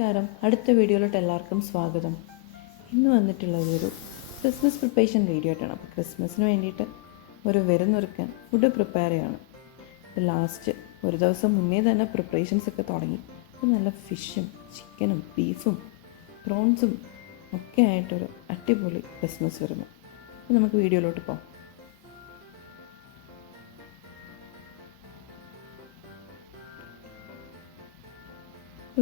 നമസ്കാരം. അടുത്ത വീഡിയോയിലോട്ട് എല്ലാവർക്കും സ്വാഗതം. ഇന്ന് വന്നിട്ടുള്ളത് ഒരു ക്രിസ്മസ് പ്രിപ്പറേഷൻ വീഡിയോ ആയിട്ടാണ്. അപ്പോൾ ക്രിസ്മസിന് വേണ്ടിയിട്ട് ഒരു വിരുന്നൊരുക്കാൻ ഫുഡ് പ്രിപ്പയർ ചെയ്യണം. അപ്പോൾ ലാസ്റ്റ് ഒരു ദിവസം മുന്നേ തന്നെ പ്രിപ്പറേഷൻസ് ഒക്കെ തുടങ്ങി. അപ്പോൾ നല്ല ഫിഷും ചിക്കനും ബീഫും പ്രോൺസും ഒക്കെ ആയിട്ടൊരു അടിപൊളി ക്രിസ്മസ് വരുന്നു. അപ്പോൾ നമുക്ക് വീഡിയോയിലോട്ട് പോകാം.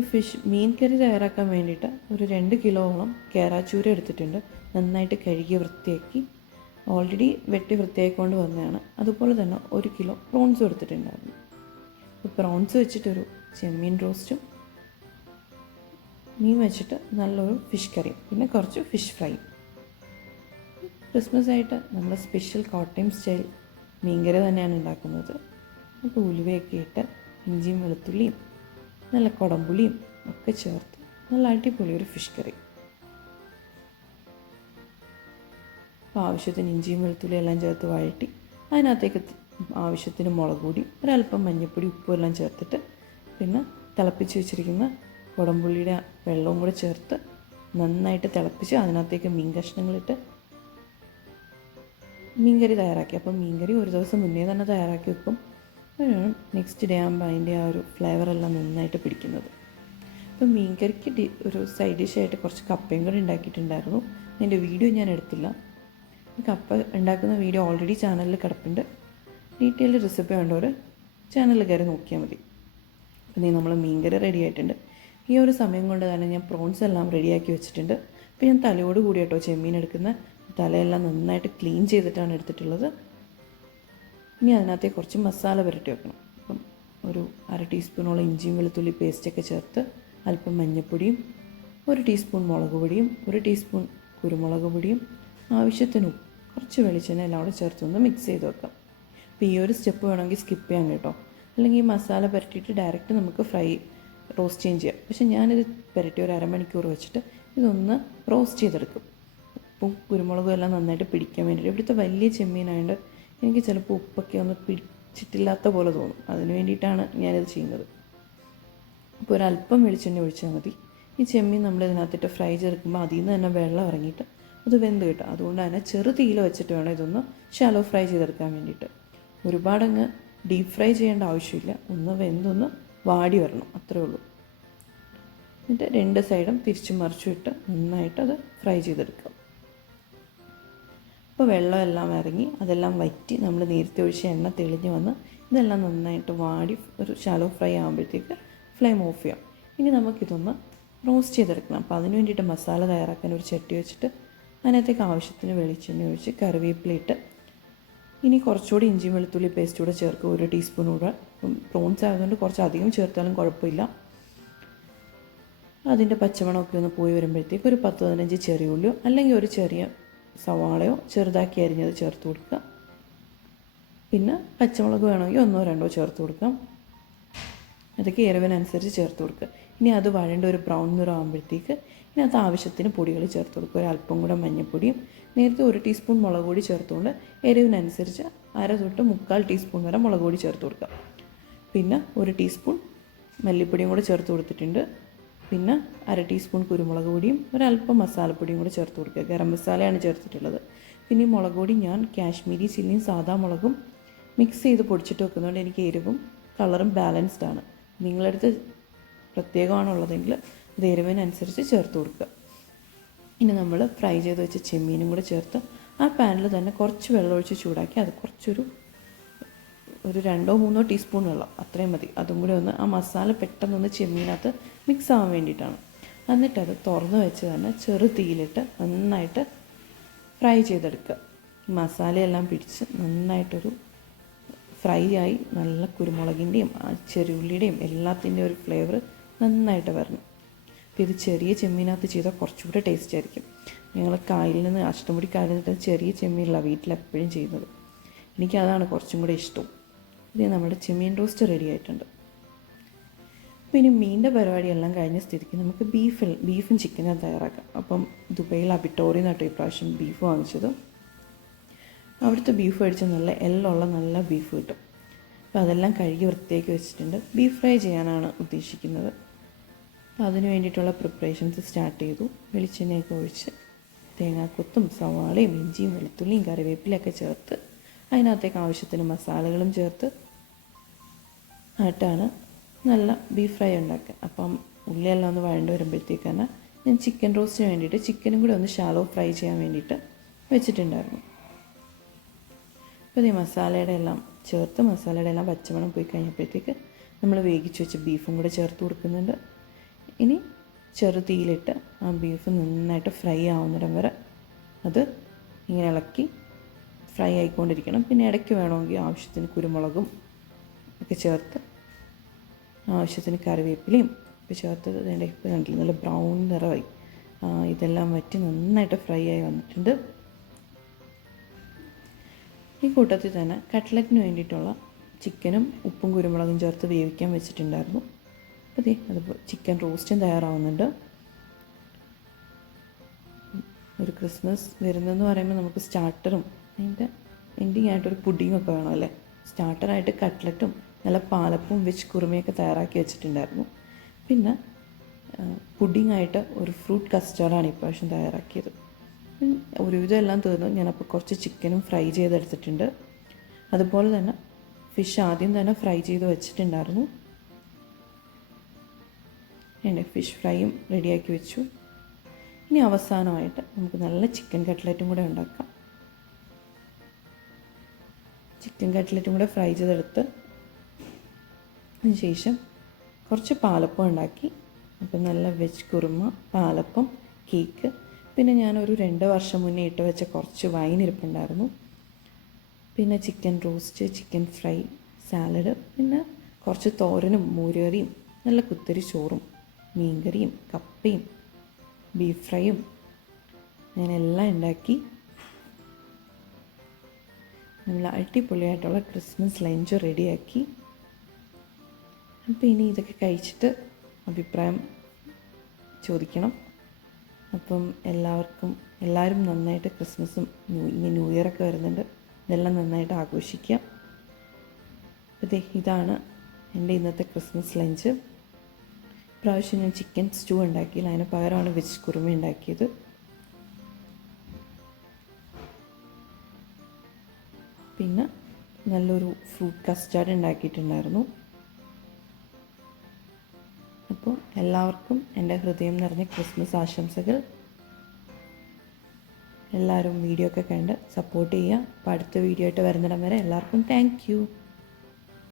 ഫിഷ് മീൻ കറി തയ്യാറാക്കാൻ വേണ്ടിയിട്ട് ഒരു രണ്ട് കിലോളം കേരാച്ചൂര എടുത്തിട്ടുണ്ട്. നന്നായിട്ട് കഴുകി വൃത്തിയാക്കി. ഓൾറെഡി വെട്ടി വൃത്തിയാക്കിക്കൊണ്ട് വന്നതാണ്. അതുപോലെ തന്നെ ഒരു കിലോ പ്രോൺസും എടുത്തിട്ടുണ്ടായിരുന്നു. പ്രോൺസ് വെച്ചിട്ടൊരു ചെമ്മീൻ റോസ്റ്റും മീൻ വെച്ചിട്ട് നല്ലൊരു ഫിഷ് കറിയും. പിന്നെ കുറച്ച് ഫിഷ് ഫ്രൈ ക്രിസ്മസ് ആയിട്ട് നമ്മൾ സ്പെഷ്യൽ കോട്ടയം സ്റ്റൈൽ മീൻകറി തന്നെയാണ് ഉണ്ടാക്കുന്നത്. അപ്പോൾ ഉലുവയൊക്കെ ഇട്ട് ഇഞ്ചിയും വെളുത്തുള്ളിയും നല്ല കുടംപുളിയും ഒക്കെ ചേർത്ത് നല്ല അടിപൊളി ഒരു ഫിഷ് കറി അപ്പോൾ ആവശ്യത്തിന് ഇഞ്ചിയും വെളുത്തുള്ളിയും എല്ലാം ചേർത്ത് വഴറ്റി അതിനകത്തേക്ക് ആവശ്യത്തിന് മുളക് പൊടി ഒരല്പം മഞ്ഞൾപ്പൊടി ഉപ്പും എല്ലാം ചേർത്തിട്ട് പിന്നെ തിളപ്പിച്ച് വെച്ചിരിക്കുന്ന കുടംപുള്ളിയുടെ വെള്ളവും കൂടെ ചേർത്ത് നന്നായിട്ട് തിളപ്പിച്ച് അതിനകത്തേക്ക് മീൻ കഷ്ണങ്ങളിട്ട് മീൻകറി തയ്യാറാക്കി. അപ്പം മീൻകറി ഒരു ദിവസം മുന്നേ തന്നെ തയ്യാറാക്കി വെക്കും. അതിനാണ് നെക്സ്റ്റ് ഡേ ആകുമ്പോൾ അതിന്റെ ആ ഒരു ഫ്ലേവറെല്ലാം നന്നായിട്ട് പിടിക്കുന്നത്. അപ്പോൾ മീൻകറിക്ക് ഡി ഒരു സൈഡ് ഡിഷായിട്ട് കുറച്ച് കപ്പയും കൂടി ഉണ്ടാക്കിയിട്ടുണ്ടായിരുന്നു. അതിന്റെ വീഡിയോ ഞാൻ എടുത്തില്ല. കപ്പ ഉണ്ടാക്കുന്ന വീഡിയോ ഓൾറെഡി ചാനലിൽ കിടപ്പുണ്ട്. ഡീറ്റെയിൽഡ് റെസിപ്പി വേണ്ടവർ ചാനലിൽ കയറി നോക്കിയാൽ മതി. അപ്പം നീ നമ്മൾ മീൻകറി റെഡി ആയിട്ടുണ്ട്. ഈ ഒരു സമയം കൊണ്ട് തന്നെ ഞാൻ പ്രോൺസ് എല്ലാം റെഡിയാക്കി വെച്ചിട്ടുണ്ട്. അപ്പോൾ ഞാൻ തലയോട് കൂടി കേട്ടോ ചെമ്മീൻ എടുക്കുന്ന. തലയെല്ലാം നന്നായിട്ട് ക്ലീൻ ചെയ്തിട്ടാണ് എടുത്തിട്ടുള്ളത്. ഇനി അതിനകത്തേക്ക് കുറച്ച് മസാല പുരട്ടി വെക്കണം. അപ്പം ഒരു അര ടീസ്പൂണോളം ഇഞ്ചിയും വെളുത്തുള്ളി പേസ്റ്റൊക്കെ ചേർത്ത് അല്പം മഞ്ഞൾപ്പൊടിയും ഒരു ടീസ്പൂൺ മുളക് പൊടിയും ഒരു ടീസ്പൂൺ കുരുമുളക് പൊടിയും ആവശ്യത്തിന് കുറച്ച് വെളിച്ചെണ്ണ എല്ലാം കൂടെ ചേർത്തൊന്ന് മിക്സ് ചെയ്ത് വെക്കാം. അപ്പോൾ ഈ ഒരു സ്റ്റെപ്പ് വേണമെങ്കിൽ സ്കിപ്പ് ചെയ്യാം കേട്ടോ. അല്ലെങ്കിൽ ഈ മസാല പുരട്ടിയിട്ട് ഡയറക്റ്റ് നമുക്ക് ഫ്രൈ റോസ്റ്റ് ചെയ്യും ചെയ്യാം. പക്ഷെ ഞാനിത് പുരട്ടി ഒരു അരമണിക്കൂർ വെച്ചിട്ട് ഇതൊന്ന് റോസ്റ്റ് ചെയ്തെടുക്കും. ഉപ്പും കുരുമുളകും എല്ലാം നന്നായിട്ട് പിടിക്കാൻ വേണ്ടിയിട്ട്. ഇവിടുത്തെ വലിയ ചെമ്മീനായതുകൊണ്ട് എനിക്ക് ചിലപ്പോൾ ഉപ്പൊക്കെ ഒന്ന് പിടിച്ചിട്ടില്ലാത്ത പോലെ തോന്നും. അതിന് വേണ്ടിയിട്ടാണ് ഞാനിത് ചെയ്യുന്നത്. അപ്പോൾ ഒരല്പം വെളിച്ചെണ്ണ ഒഴിച്ചാൽ മതി. ഈ ചെമ്മീൻ നമ്മൾ ഇതിനകത്തിട്ട് ഫ്രൈ ചേർക്കുമ്പോൾ അതിൽ നിന്ന് തന്നെ വെള്ളം ഇറങ്ങിയിട്ട് അത് വെന്ത് കിട്ടും. അതുകൊണ്ട് തന്നെ ചെറു തീയിൽ വെച്ചിട്ട് വേണം ഇതൊന്ന് ഷാലോ ഫ്രൈ ചെയ്തെടുക്കാൻ വേണ്ടിയിട്ട്. ഒരുപാടങ്ങ് ഡീപ്പ് ഫ്രൈ ചെയ്യേണ്ട ആവശ്യമില്ല. ഒന്ന് വെന്തൊന്ന് വാടി വരണം. അത്രേ ഉള്ളൂ. എന്നിട്ട് രണ്ട് സൈഡും തിരിച്ച് മറിച്ചു ഇട്ട് നന്നായിട്ട് അത് ഫ്രൈ ചെയ്തെടുക്കാം അപ്പോൾ വെള്ളമെല്ലാം ഇറങ്ങി അതെല്ലാം വറ്റി നമ്മൾ നേരത്തെ ഒഴിച്ച എണ്ണ തെളിഞ്ഞ് വന്ന് ഇതെല്ലാം നന്നായിട്ട് വാടി ഒരു ഷാലോ ഫ്രൈ ആകുമ്പോഴത്തേക്ക് ഫ്ലെയിം ഓഫ് ചെയ്യാം. ഇനി നമുക്കിതൊന്ന് റോസ്റ്റ് ചെയ്തെടുക്കണം. അപ്പോൾ അതിന് വേണ്ടിയിട്ട് മസാല തയ്യാറാക്കാൻ ഒരു ചട്ടി വെച്ചിട്ട് അതിനകത്തേക്ക് ആവശ്യത്തിന് വെളിച്ചെണ്ണ ഒഴിച്ച് കറിവേപ്പില ഇട്ട് ഇനി കുറച്ചുകൂടി ഇഞ്ചി വെളുത്തുള്ളി പേസ്റ്റ് കൂടെ ചേർക്കുക ഒരു ടീസ്പൂൺ കൂടെ. പ്രോൺസ് ആയതുകൊണ്ട് കുറച്ച് അധികം ചേർത്താലും കുഴപ്പമില്ല. അതിന്റെ പച്ചമണമൊക്കെ ഒന്ന് പോയി വരുമ്പോഴത്തേക്ക് ഒരു പത്ത് പതിനഞ്ച് ചെറിയ ഉള്ളിയോ അല്ലെങ്കിൽ ഒരു ചെറിയ സവാളയോ ചെറുതാക്കി അരിഞ്ഞത് ചേർത്ത് കൊടുക്കുക. പിന്നെ പച്ചമുളക് വേണമെങ്കിൽ ഒന്നോ രണ്ടോ ചേർത്ത് കൊടുക്കാം. അതൊക്കെ എരിവിനനുസരിച്ച് ചേർത്ത് കൊടുക്കുക. ഇനി അത് വഴണ്ട ഒരു ബ്രൗൺ നിറം ഇനി അത് ആവശ്യത്തിന് പൊടികൾ ചേർത്ത് കൊടുക്കുക. ഒരല്പം കൂടെ മഞ്ഞൾപ്പൊടിയും നേരത്തെ ഒരു ടീസ്പൂൺ മുളക് പൊടി ചേർത്തുകൊണ്ട് എരിവിനനുസരിച്ച് അര തൊട്ട് മുക്കാൽ ടീസ്പൂൺ വരെ മുളക് പൊടി ചേർത്ത് കൊടുക്കുക. പിന്നെ ഒരു ടീസ്പൂൺ മല്ലിപ്പൊടിയും കൂടെ ചേർത്ത് കൊടുത്തിട്ടുണ്ട്. പിന്നെ അര ടീസ്പൂൺ കുരുമുളക് പൊടിയും ഒരല്പം മസാലപ്പൊടിയും കൂടി ചേർത്ത് കൊടുക്കുക. ഗരം മസാലയാണ് ചേർത്തിട്ടുള്ളത്. പിന്നെ ഈ മുളക് പൊടി ഞാൻ കാശ്മീരി ചില്ലിയും സാധാ മുളകും മിക്സ് ചെയ്ത് പൊടിച്ചിട്ട് വെക്കുന്നതുകൊണ്ട് എനിക്ക് എരിവും കളറും ബാലൻസ്ഡ് ആണ്. നിങ്ങളടുത്ത് പ്രത്യേകമാണുള്ളതെങ്കിൽ അത് എരിവിനനുസരിച്ച് ചേർത്ത് കൊടുക്കുക. ഇനി നമ്മൾ ഫ്രൈ ചെയ്ത് വെച്ച ചെമ്മീനും കൂടെ ചേർത്ത് ആ പാനിൽ തന്നെ കുറച്ച് വെള്ളം ഒഴിച്ച് ചൂടാക്കി അത് കുറച്ചൊരു ഒരു രണ്ടോ മൂന്നോ ടീസ്പൂൺ വെള്ളം അത്രയും മതി. അതും കൂടി ഒന്ന് ആ മസാല പെട്ടെന്നൊന്ന് ചെമ്മീനകത്ത് മിക്സ് ആവാൻ വേണ്ടിയിട്ടാണ്. എന്നിട്ടത് തുറന്ന് വെച്ച് തന്നെ ചെറു തീയിലിട്ട് നന്നായിട്ട് ഫ്രൈ ചെയ്തെടുക്കുക. മസാലയെല്ലാം പിടിച്ച് നന്നായിട്ടൊരു ഫ്രൈ ആയി നല്ല കുരുമുളകിന്റെയും ആ ചെറിയുള്ളിയുടെയും എല്ലാത്തിന്റെയും ഒരു ഫ്ലേവർ നന്നായിട്ട് വരണം. അപ്പോൾ ഇത് ചെറിയ ചെമ്മീനകത്ത് ചെയ്താൽ കുറച്ചുകൂടെ ടേസ്റ്റ് ആയിരിക്കും. ഞങ്ങൾ കായലിൽ നിന്ന് അഷ്ടമുടി കായലിൽ നിന്നിട്ട് ചെറിയ ചെമ്മീനിലാണ് വീട്ടിലെപ്പോഴും ചെയ്യുന്നത്. എനിക്കതാണ് കുറച്ചും കൂടെ ഇഷ്ടം. ഇത് നമ്മുടെ ചെമ്മീൻ റോസ്റ്റ് റെഡി ആയിട്ടുണ്ട്. പിന്നെ മീനിന്റെ പരിപാടിയെല്ലാം കഴിഞ്ഞ സ്ഥിതിക്ക് നമുക്ക് ബീഫിൽ ബീഫും ചിക്കനും തയ്യാറാക്കാം. അപ്പം ദുബൈയിൽ അബിറ്റോറിയിൽ നിന്നാട്ടോ ഇപ്രാവശ്യം ബീഫ് വാങ്ങിച്ചത്. അവിടുത്തെ ബീഫ് മേടിച്ച നല്ല എല്ലുള്ള നല്ല ബീഫ് കിട്ടും. അപ്പോൾ അതെല്ലാം കഴുകി വൃത്തിയാക്കി വെച്ചിട്ടുണ്ട്. ബീഫ് ഫ്രൈ ചെയ്യാനാണ് ഉദ്ദേശിക്കുന്നത്. അപ്പോൾ അതിന് വേണ്ടിയിട്ടുള്ള പ്രിപ്പറേഷൻസ് സ്റ്റാർട്ട് ചെയ്തു. വെളിച്ചെണ്ണയൊക്കെ ഒഴിച്ച് തേങ്ങാക്കൊത്തും സവാളയും ഇഞ്ചിയും വെളുത്തുള്ളിയും കറിവേപ്പിലയൊക്കെ ചേർത്ത് അതിനകത്തേക്ക് ആവശ്യത്തിന് മസാലകളും ചേർത്ത് ആയിട്ടാണ് നല്ല ബീഫ് ഫ്രൈ ഉണ്ടാക്കുക. അപ്പം ഉള്ളിയെല്ലാം ഒന്ന് വഴണ്ട് വരുമ്പോഴത്തേക്ക് തന്നെ ഞാൻ ചിക്കൻ റോസ്റ്റിന് വേണ്ടിയിട്ട് ചിക്കനും കൂടി ഒന്ന് ഷാലോ ഫ്രൈ ചെയ്യാൻ വേണ്ടിയിട്ട് വെച്ചിട്ടുണ്ടായിരുന്നു. അപ്പോൾ ഈ മസാലയുടെ എല്ലാം ചേർത്ത് മസാലയുടെ എല്ലാം പച്ചമണം പോയി കഴിഞ്ഞപ്പോഴത്തേക്ക് നമ്മൾ വേവിച്ച് വെച്ച ബീഫും കൂടെ ചേർത്ത് കൊടുക്കുന്നുണ്ട്. ഇനി ചെറു തീയിലിട്ട് ആ ബീഫ് നന്നായിട്ട് ഫ്രൈ ആവുന്നിടം വരെ അത് ഇങ്ങനെ ഇളക്കി ഫ്രൈ ആയിക്കൊണ്ടിരിക്കണം. പിന്നെ ഇടയ്ക്ക് വേണമെങ്കിൽ ആവശ്യത്തിന് കുരുമുളകും ഒക്കെ ചേർത്ത് ആവശ്യത്തിന് കറിവേപ്പിലയും ഒക്കെ ചേർത്ത് അതിന്റെ ഇപ്പം കണ്ടില്ല നല്ല ബ്രൗൺ നിറമായി. ഇതെല്ലാം വറ്റി നന്നായിട്ട് ഫ്രൈ ആയി വന്നിട്ടുണ്ട്. ഈ കൂട്ടത്തിൽ തന്നെ കട്ട്ലറ്റിന് വേണ്ടിയിട്ടുള്ള ചിക്കനും ഉപ്പും കുരുമുളകും ചേർത്ത് വേവിക്കാൻ വെച്ചിട്ടുണ്ടായിരുന്നു. അപ്പോൾ ദേ അതുപോലെ ചിക്കൻ റോസ്റ്റും തയ്യാറാവുന്നുണ്ട്. ഒരു ക്രിസ്മസ് വരുന്നതെന്ന് പറയുമ്പോൾ നമുക്ക് സ്റ്റാർട്ടറും അതിന്റെ എൻഡിങ് ആയിട്ടൊരു പുഡിംഗ് ഒക്കെ വേണം അല്ലേ സ്റ്റാർട്ടറായിട്ട് കട്ട്ലറ്റും നല്ല പാലപ്പും വെച്ച് കുറുമയൊക്കെ തയ്യാറാക്കി വെച്ചിട്ടുണ്ടായിരുന്നു. പിന്നെ പുഡിംഗ് ആയിട്ട് ഒരു ഫ്രൂട്ട് കസ്റ്റാർഡാണ് ഇപ്രാവശ്യം തയ്യാറാക്കിയത്. ഒരുവിധം എല്ലാം തീർന്നു. ഞാനപ്പോൾ കുറച്ച് ചിക്കനും ഫ്രൈ ചെയ്തെടുത്തിട്ടുണ്ട്. അതുപോലെ തന്നെ ഫിഷ് ആദ്യം തന്നെ ഫ്രൈ ചെയ്ത് വെച്ചിട്ടുണ്ടായിരുന്നു. എന്റെ ഫിഷ് ഫ്രൈയും റെഡിയാക്കി വെച്ചു. ഇനി അവസാനമായിട്ട് നമുക്ക് നല്ല ചിക്കൻ കട്ട്ലറ്റും കൂടെ ഉണ്ടാക്കാം. ചിക്കൻ കട്ട്ലറ്റും കൂടെ ഫ്രൈ ചെയ്തെടുത്ത് ശേഷം കുറച്ച് പാലപ്പം ഉണ്ടാക്കി. അപ്പം നല്ല വെജ് കുറുമ പാലപ്പം കേക്ക്. പിന്നെ ഞാനൊരു രണ്ട് വർഷം മുന്നേ ഇട്ട് വെച്ച കുറച്ച് വൈൻ ഇരിപ്പുണ്ടായിരുന്നു. പിന്നെ chicken roast chicken fry salad പിന്നെ കുറച്ച് തോരനും മോരുകറിയും നല്ല കുത്തരി ചോറും മീൻകറിയും കപ്പയും ബീഫ് ഫ്രൈയും ഞാനെല്ലാം ഉണ്ടാക്കി. നല്ല അടിപൊളിയായിട്ടുള്ള ക്രിസ്മസ് ലഞ്ച് റെഡിയാക്കി. അപ്പോൾ ഇനി ഇതൊക്കെ കഴിച്ചിട്ട് അഭിപ്രായം ചോദിക്കണം. അപ്പം എല്ലാവർക്കും എല്ലാവരും നന്നായിട്ട് ക്രിസ്മസും ന്യൂ ഇനി ന്യൂ ഇയറൊക്കെ വരുന്നുണ്ട്. ഇതെല്ലാം നന്നായിട്ട് ആഘോഷിക്കുക അതെ ഇതാണ് എന്റെ ഇന്നത്തെ ക്രിസ്മസ് ലഞ്ച്. പ്രാവശ്യം ഞാൻ ചിക്കൻ സ്റ്റൂ ഉണ്ടാക്കിയില്ല. അതിന് പകരമാണ് വെജ് കുറുമ ഉണ്ടാക്കിയത്. പിന്നെ നല്ലൊരു ഫ്രൂട്ട് കസ്റ്റാർഡ് ഉണ്ടാക്കിയിട്ടുണ്ടായിരുന്നു. അപ്പോൾ എല്ലാവർക്കും എന്റെ ഹൃദയം നിറഞ്ഞ ക്രിസ്മസ് ആശംസകൾ. എല്ലാവരും വീഡിയോ ഒക്കെ കണ്ട് സപ്പോർട്ട് ചെയ്യുക. അപ്പോൾ അടുത്ത വീഡിയോ ആയിട്ട് വരുന്നിടം വരെ എല്ലാവർക്കും താങ്ക്